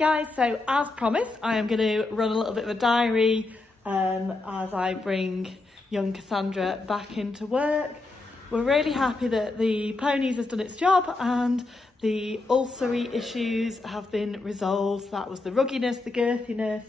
guys, so as promised, I am going to run a little bit of a diary as I bring young Cassandra back into work. We're really happy that the ponies has done its job and the ulcery issues have been resolved. That was the ruggedness, the girthiness,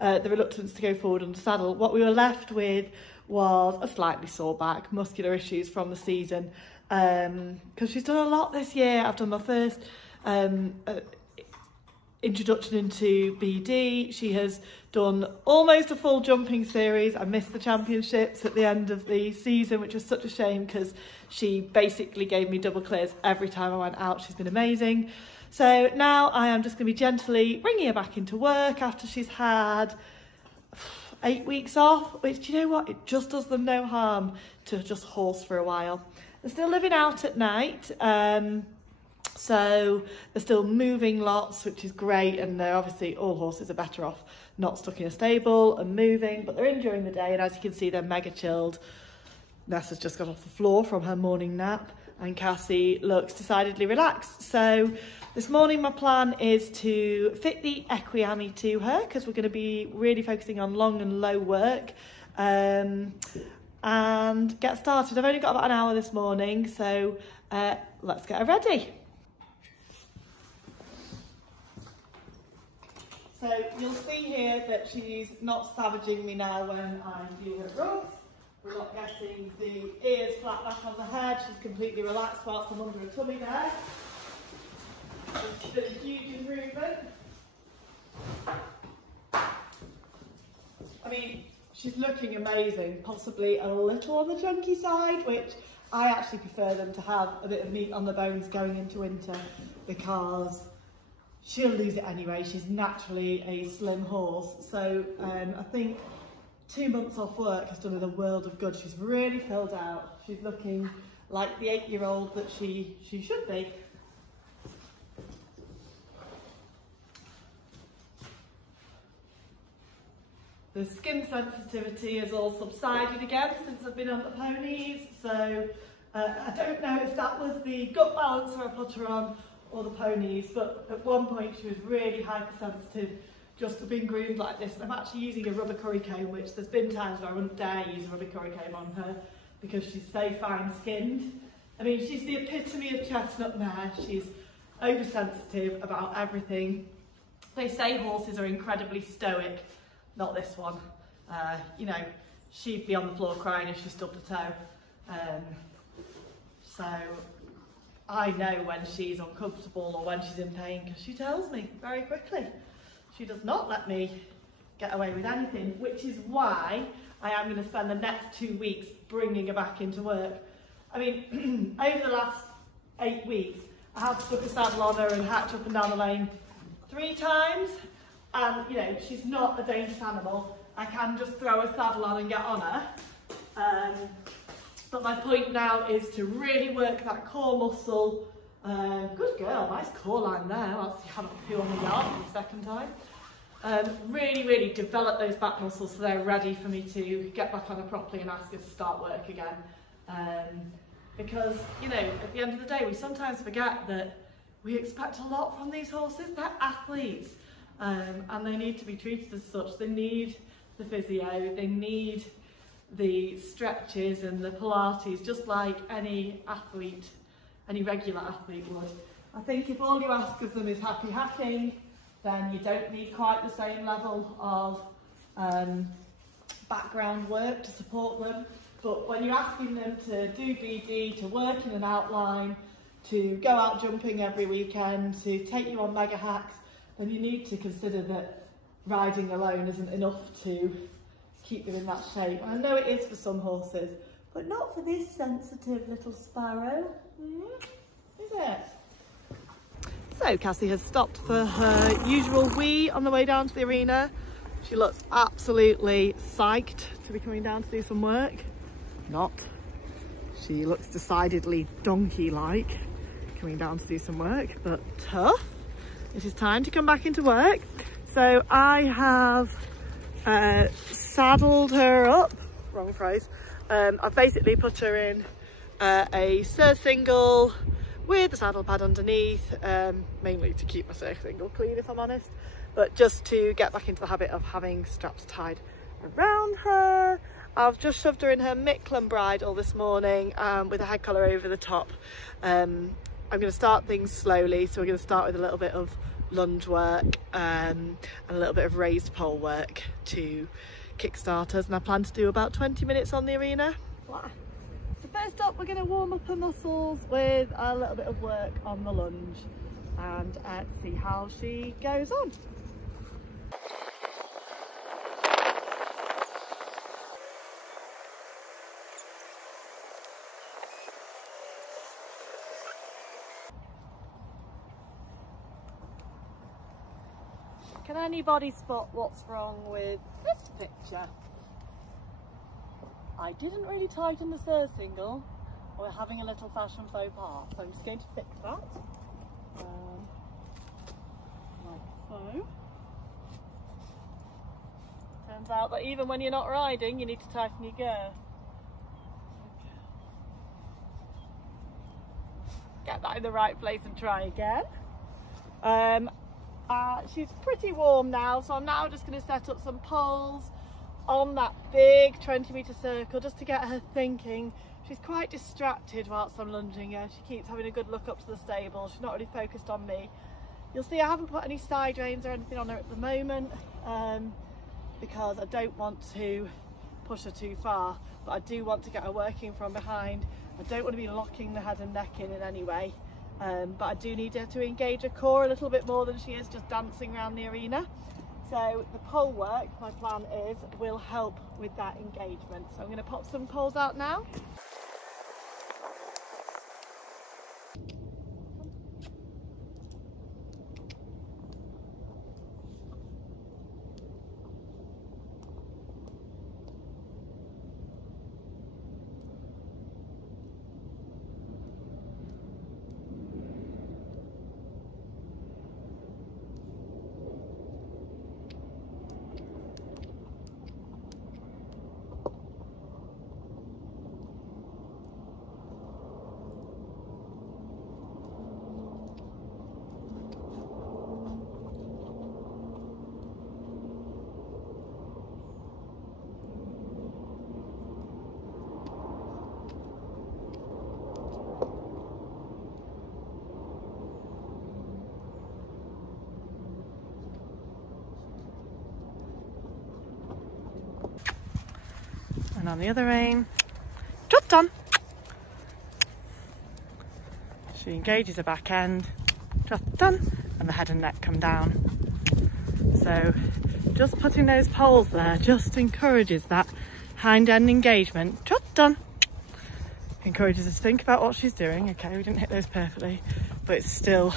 the reluctance to go forward on the saddle. What we were left with was a slightly sore back, muscular issues from the season, because she's done a lot this year. I've done my first introduction into BD. She has done almost a full jumping series. I missed the championships at the end of the season, which was such a shame because she basically gave me double clears every time I went out. She's been amazing. So now I am just going to be gently bringing her back into work after she's had 8 weeks off, which, do you know what, it just does them no harm to just horse for a while. They're still living out at night, so they're still moving lots, which is great, and they're obviously, all horses are better off not stuck in a stable and moving, but they're in during the day, and as you can see, they're mega chilled. Nessa's just got off the floor from her morning nap, and Cassie looks decidedly relaxed. So this morning my plan is to fit the equiami to her, because we're going to be really focusing on long and low work, and get started. I've only got about an hour this morning, so let's get her ready. So you'll see here that she's not savaging me now when I do her rugs. We're not getting the ears flat back on the head. She's completely relaxed whilst I'm under her tummy there. She's done a huge improvement. I mean, she's looking amazing, possibly a little on the chunky side, which I actually prefer them to have a bit of meat on the bones going into winter, because she'll lose it anyway. She's naturally a slim horse. So I think 2 months off work has done her the world of good. She's really filled out. She's looking like the 8-year-old that she should be. The skin sensitivity has all subsided again since I've been on the ponies. So I don't know if that was the gut balancer I put her on or the ponies, but at one point she was really hypersensitive just to being groomed like this. I'm actually using a rubber curry comb, which there's been times where I wouldn't dare use a rubber curry comb on her because she's so fine skinned. I mean, she's the epitome of chestnut mare. She's oversensitive about everything. They say horses are incredibly stoic. Not this one. You know, she'd be on the floor crying if she stubbed a toe. So I know when she's uncomfortable or when she's in pain, because she tells me very quickly. She does not let me get away with anything, which is why I am going to spend the next 2 weeks bringing her back into work. I mean, over the last 8 weeks, I have stuck a saddle on her and hacked up and down the lane 3 times. And, you know, she's not a dangerous animal. I can just throw a saddle on and get on her. But my point now is to really work that core muscle. Good girl, nice core line there. I'll have a few on the yard for the second time. Really, really develop those back muscles so they're ready for me to get back on her properly and ask her to start work again. Because, you know, at the end of the day, we sometimes forget that we expect a lot from these horses. They're athletes. And they need to be treated as such. They need the physio, they need the stretches and the Pilates, just like any athlete, any regular athlete would. I think if all you ask of them is happy hacking, then you don't need quite the same level of background work to support them. But when you're asking them to do BD, to work in an outline, to go out jumping every weekend, to take you on mega hacks, then you need to consider that riding alone isn't enough to keep them in that shape. I know it is for some horses, but not for this sensitive little sparrow, is it? So Cassie has stopped for her usual wee on the way down to the arena. She looks absolutely psyched to be coming down to do some work. Not. She looks decidedly donkey-like coming down to do some work, but tough. It is time to come back into work. So I have saddled her up, wrong phrase. I've basically put her in a surcingle with the saddle pad underneath, mainly to keep my circling clean if I'm honest, but just to get back into the habit of having straps tied around her. I've just shoved her in her Micklin bridle this morning with a head collar over the top. I'm going to start things slowly, so we're going to start with a little bit of lunge work and a little bit of raised pole work to kickstart us, and I plan to do about 20 minutes on the arena. So first up, we're going to warm up her muscles with a little bit of work on the lunge and see how she goes on. Can anybody spot what's wrong with this picture? I didn't really tighten the surcingle. We're having a little fashion faux pas, so I'm just going to fix that. Like so. Turns out that even when you're not riding, you need to tighten your gear. Get that in the right place and try again. She's pretty warm now, so I'm now just going to set up some poles on that big 20-metre circle just to get her thinking. She's quite distracted whilst I'm lunging her. She keeps having a good look up to the stable. She's not really focused on me. You'll see I haven't put any side reins or anything on her at the moment because I don't want to push her too far, but I do want to get her working from behind. I don't want to be locking the head and neck in any way. But I do need her to engage her core a little bit more than she is just dancing around the arena. So the pole work, my plan is, will help with that engagement. So I'm going to pop some poles out now. And on the other rein, trot on. She engages her back end, trot on, and the head and neck come down. So just putting those poles there just encourages that hind end engagement. Trot on. Encourages her to think about what she's doing. Okay, we didn't hit those perfectly, but it's still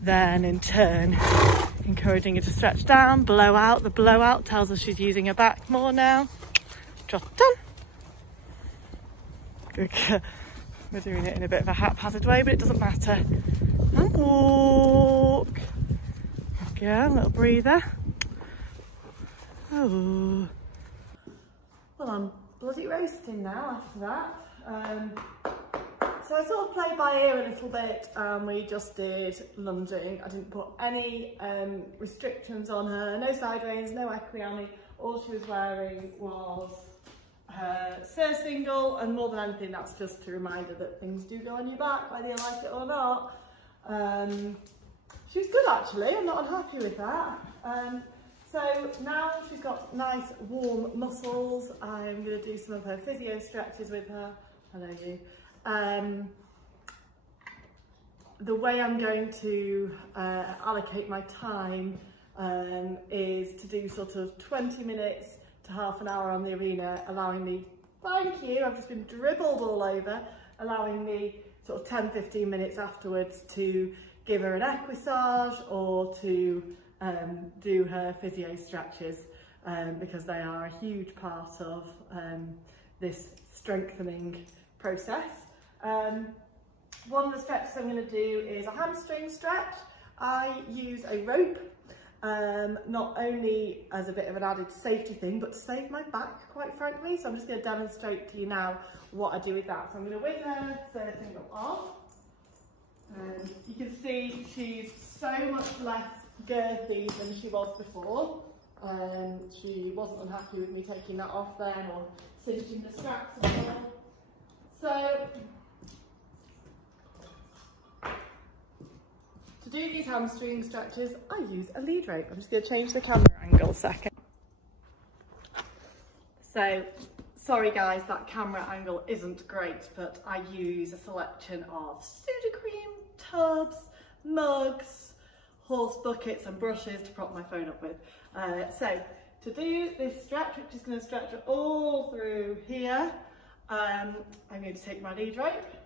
then in turn encouraging her to stretch down, blow out. The blowout tells us she's using her back more now. Trot on. Good. We're doing it in a bit of a haphazard way, but it doesn't matter. And walk. Again, a little breather. Oh. Well, I'm bloody roasting now after that. So I sort of played by ear a little bit, and we just did lunging. I didn't put any restrictions on her, no side reins, no equiami. All she was wearing was her surcingle, and more than anything, that's just a reminder that things do go on your back, whether you like it or not. She was good actually, I'm not unhappy with that. So now she's got nice warm muscles. I'm going to do some of her physio stretches with her. Hello you. The way I'm going to allocate my time is to do sort of 20 minutes to half an hour on the arena, allowing me, thank you, I've just been dribbled all over, allowing me sort of 10-15 minutes afterwards to give her an equissage or to do her physio stretches, because they are a huge part of this strengthening process. One of the stretches I'm going to do is a hamstring stretch. I use a rope, not only as a bit of an added safety thing, but to save my back, quite frankly. So I'm just going to demonstrate to you now what I do with that. So I'm going to whip her surcingle off. You can see she's so much less girthy than she was before. She wasn't unhappy with me taking that off then or cinching the straps at all. So, to do these hamstring stretches, I use a lead rope. I'm just going to change the camera angle a second. So, sorry guys, that camera angle isn't great, but I use a selection of Sudocrem tubs, mugs, horse buckets and brushes to prop my phone up with. So, to do this stretch, which is going to stretch it all through here, I'm going to take my lead rope,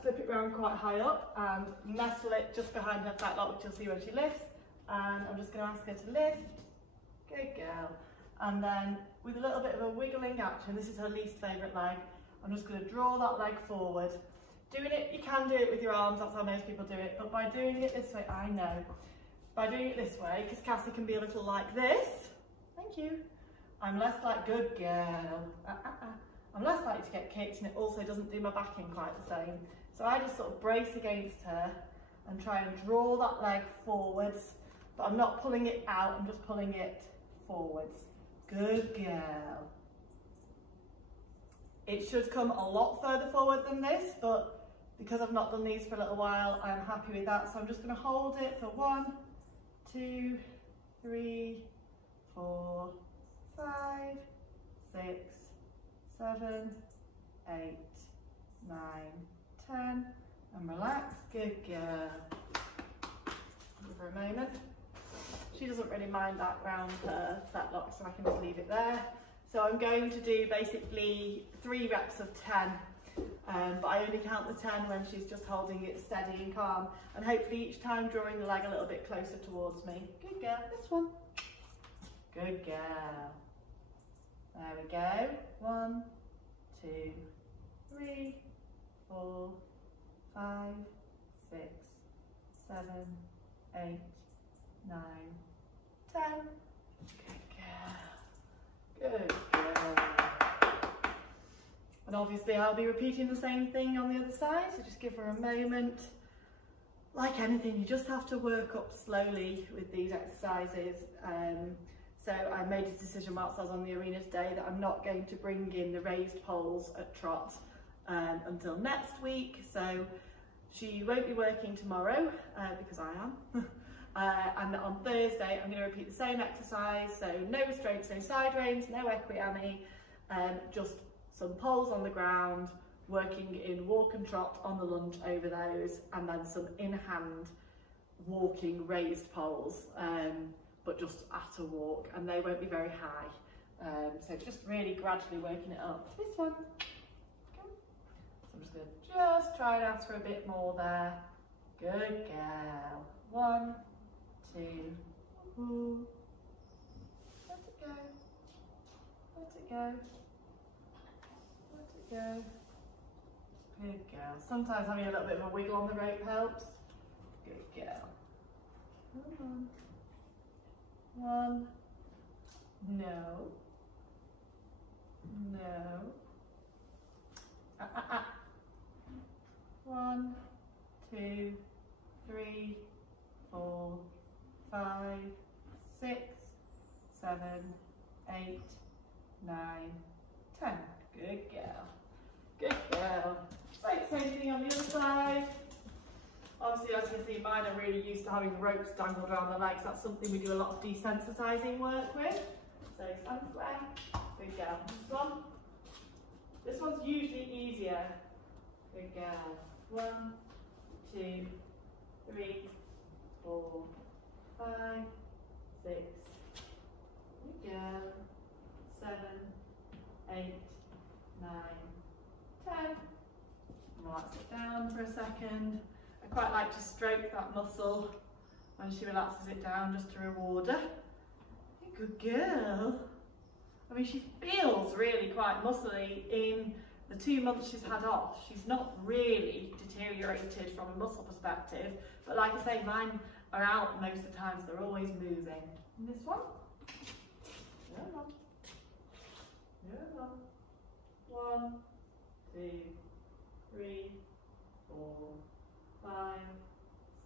flip it around quite high up and nestle it just behind her fetlock, which you'll see when she lifts. And I'm just going to ask her to lift. Good girl. And then with a little bit of a wiggling action, this is her least favourite leg, I'm just going to draw that leg forward. Doing it, you can do it with your arms, that's how most people do it, but by doing it this way, I know, by doing it this way, because Cassie can be a little like this, thank you, I'm less like, good girl, I'm less likely to get kicked, and it also doesn't do my backing quite the same. So I just sort of brace against her and try and draw that leg forwards, but I'm not pulling it out, I'm just pulling it forwards. Good girl. It should come a lot further forward than this, but because I've not done these for a little while, I'm happy with that. So I'm just going to hold it for 1, 2, 3, 4, 5, 6, 7, 8, 9, 10, and relax. Good girl. Give her a moment. She doesn't really mind that round her fetlock, so I can just leave it there. So I'm going to do basically 3 reps of 10, but I only count the 10 when she's just holding it steady and calm, and hopefully each time drawing the leg a little bit closer towards me. Good girl, this one. Good girl. There we go. 1, 2, 3, 4, 5, 6, 7, 8, 9, 10. Good girl. Good girl. And obviously I'll be repeating the same thing on the other side, so just give her a moment. Like anything, you just have to work up slowly with these exercises. So I made a decision whilst I was on the arena today that I'm not going to bring in the raised poles at trot until next week. So she won't be working tomorrow because I am. And on Thursday I'm going to repeat the same exercise, so no restraints, no side reins, no equiami, just some poles on the ground, working in walk and trot on the lunge over those, and then some in-hand walking raised poles, but just at a walk, and they won't be very high. So just really gradually working it up. This one. Okay. So I'm just going to try and ask for a bit more there. Good girl. 1, 2, let it go, let it go, let it go. Good girl. Sometimes having a little bit of a wiggle on the rope helps. Good girl. Come on. 1, no, no. 1, 2, 3, 4, 5, 6, 7, 8, 9, 10. Good girl. Good girl. Right, same thing on the other side. Obviously, as you can see, mine are really used to having ropes dangled around their legs. That's something we do a lot of desensitizing work with. So stand square. Good girl. This one's usually easier. Good girl. 1, 2, 3, 4, 5, 6, good girl, 7, 8, 9, 10. Relax it down for a second. I quite like to stroke that muscle when she relaxes it down just to reward her. Good girl. I mean, she feels really quite muscly in the 2 months she's had off. She's not really deteriorated from a muscle perspective, but like I say, mine are out most of the time, so they're always moving. And this one? Come on. Come on. 1, 2, 3, 4, 5,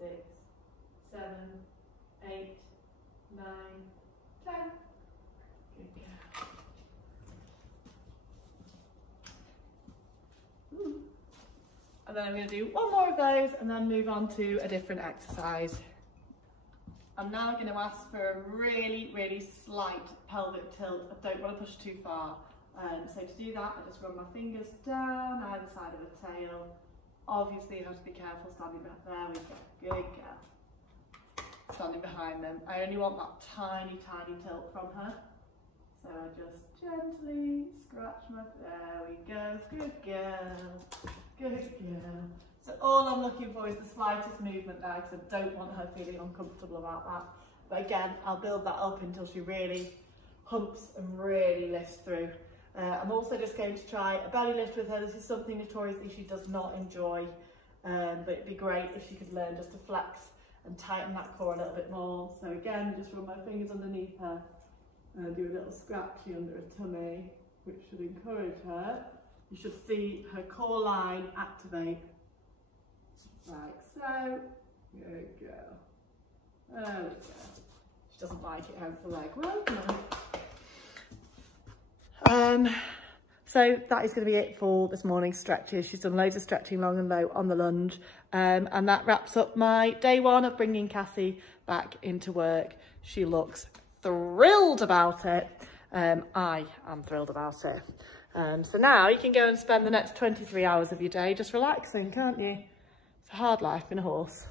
6, 7, 8, 9, 10. Good girl. And then I'm going to do one more of those and then move on to a different exercise. I'm now going to ask for a really, really slight pelvic tilt. I don't want to push too far. So to do that, I just run my fingers down either side of the tail. Obviously, you have to be careful standing back there. We go, good girl. Standing behind them. I only want that tiny, tiny tilt from her. So I just gently scratch my, there we go, good girl, good girl. So all I'm looking for is the slightest movement there because I don't want her feeling uncomfortable about that. But again, I'll build that up until she really humps and really lifts through. I'm also just going to try a belly lift with her. This is something notoriously she does not enjoy, but it'd be great if she could learn just to flex and tighten that core a little bit more. So again, just run my fingers underneath her and do a little scratchy under her tummy, which should encourage her. You should see her core line activate, like so. Good girl. There we go. She doesn't like it, hence the leg. Well done. So that is going to be it for this morning's stretches. She's done loads of stretching long and low on the lunge, and that wraps up my day one of bringing Cassie back into work. She looks thrilled about it. I am thrilled about it. So now you can go and spend the next 23 hours of your day just relaxing, can't you? It's a hard life being a horse.